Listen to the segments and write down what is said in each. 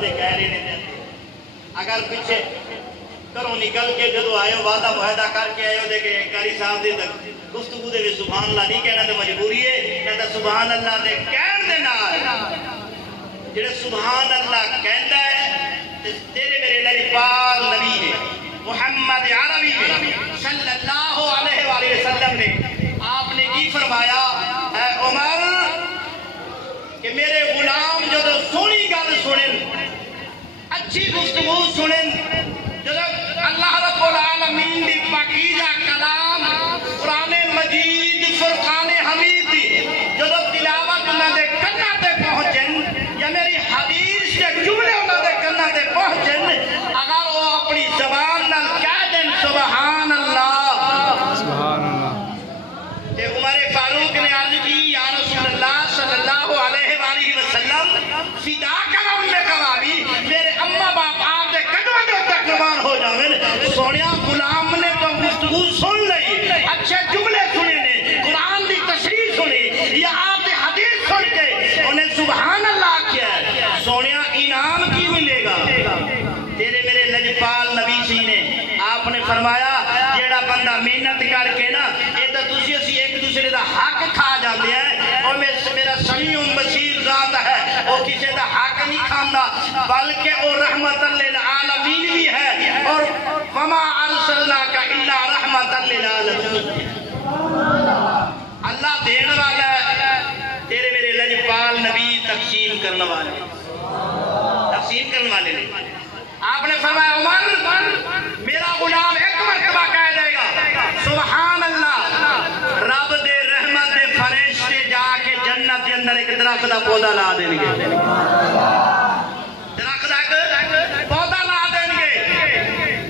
دے کہہ رہے ہیں اگر پیچھے کرو نکل کے جدو آئے وعدہ معاہدہ کر کے آئے دے کہ قاری صاحب دے گفتگو دے سبحان اللہ نہیں کہنا تو مجبوری ہے کہتا سبحان اللہ دے کہن دے نال جڑے سبحان اللہ کہندا ہے تیرے میرے نبی پاک نبی نے محمد عربی نے صلی اللہ علیہ وآلہ وسلم نے آپ نے کی فرمایا اے عمر کہ میرے غلام جب سونی گل سنن اچھی گفتگو سنن جب اللہ رب العالمین دی پاکیزہ کلام قرآن مجید فرقان حمید دی جب تلاوت انہاں دے کناں تے پہنچن یا میری حدیث کے جملے انہاں دے کناں تے پہنچن اگر وہ اپنی زبان نال کہہ دیں سبحان اللہ سبحان اللہ تے عمر فاروق نے عرض کی یا رسول اللہ صلی اللہ علیہ وآلہ وسلم فدا کرم میں کبابی میرے اماں باپ آپ دے قدموں دے تک قربان ہو جاویں سونیا غلام نے تو گفتگو سن لئی اچھے جملے سنے نے قرآن دی تشریح سنی یا آپ دے حدیث سن کے انہیں سبحان اللہ کیا ہے سونیا انعام کی ملے گا تیرے میرے لجپال نبی سی نے آپ نے فرمایا جیڑا بندہ محنت کر کے نا یہ تو تسی اسی ایک دوسرے دا حق کھا جاندے ہیں اور میرا سمیع بصیر ذات ہے وہ کسی دا حق نہیں کھاندا بلکہ وہ رحمت للعالمین بھی ہے اور وما ارسلناک الا رحمت للعالمین اللہ دین والا ہے تیرے میرے لجپال نبی تقسیم کرنے والے نے آپ نے فرمایا عمر میرا غلام ایک مرتبہ کہہ دے گا سبحان اللہ رب دے رحمت دے فرشتے جا کے جنت کے اندر ایک درخت دا پودا لا دیں گے درخت دا پودا لا دیں گے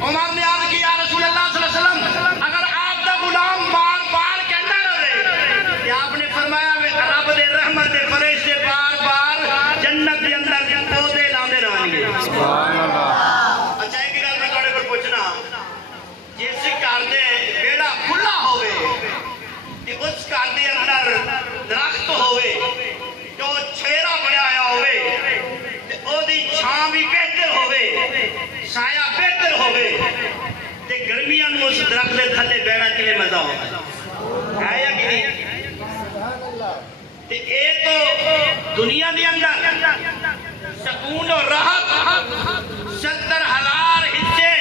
عمر نے عرض کی یا رسول اللہ صلی اللہ علیہ وسلم اگر آپ دا غلام بار بار کہتا رہے کہ آپ نے فرمایا رب دے رحمت دے فرشتے بار بار جنت کے اندر پودے لاندے رہیں گے سبحان اللہ جس گھر دے بیڑا کھلا ہوئے تے اس گھر دے اندر درخت ہوئے جو چھیرا بنیا آیا ہوئے تے او دی چھاں بھی بہتر ہوئے سایہ بہتر ہوئے تے گرمیاں نو اس درخت دے تھلے بیڑا کے مزہ ہوگا ہے یا کہ نہیں تے اے تو دنیا دے اندر سکون و راحت 70,000 حصے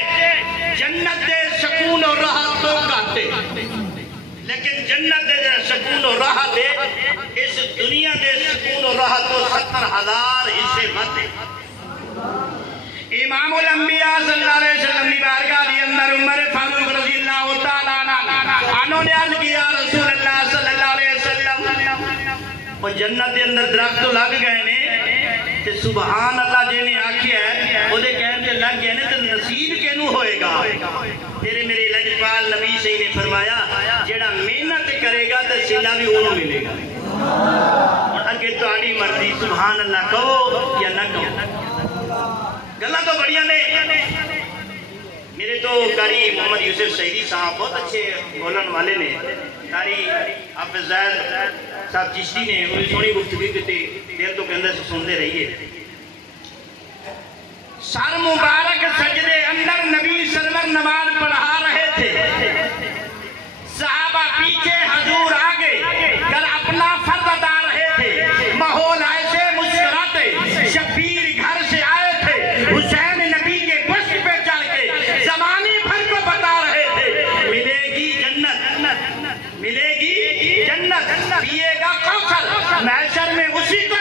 جنت دے سکون و راحت تو گاتے لیکن جنت دے سکون و راحت دے اس دنیا دے سکون و راحت تو 70,000 حصے باتے امام الانبیاء صلی اللہ علیہ وسلم کی بارگاہ دی اندر عمر فاروق رضی اللہ تعالیٰ عنہ نے عرض کیا رسول اللہ صلی اللہ علیہ وسلم وہ جنت دے اندر درخت تو لگ گئے نے تے سبحان اللہ جی نے آکھیا ہے وہ دے کہنے تے لگ گئے نے تے نصیب کینوں ہوئے گا تیرے میرے لجپال نبی سے نے فرمایا جیڑا محنت کرے گا تے سلا بھی انہوں ملے گا اور اگے تہاڈی مرضی سبحان اللہ کہو یا نہ کہو گلاں تو بڑیاں نے میرے تو قاری محمد یوسف سعیدی صاحب بہت اچھے بولن والے نے قاری حافظ زید صاحب چشتی نے انہیں سونی گفتگو کی دیر تو کہندے سے سنتے رہیے سر مبارک سجدے اندر نبی سرور نماز پڑھا رہے تھے صحابہ پیچھے حضور آگے کل اپنا فرض ادا رہے تھے ماحول ایسے مسکراتے شبیر گھر سے آئے تھے حسین نبی کے پشت پہ چل کے زمانے بھر کو بتا رہے تھے ملے گی جنت ملے گی جنت پیے گا کوثر محشر میں اسی کو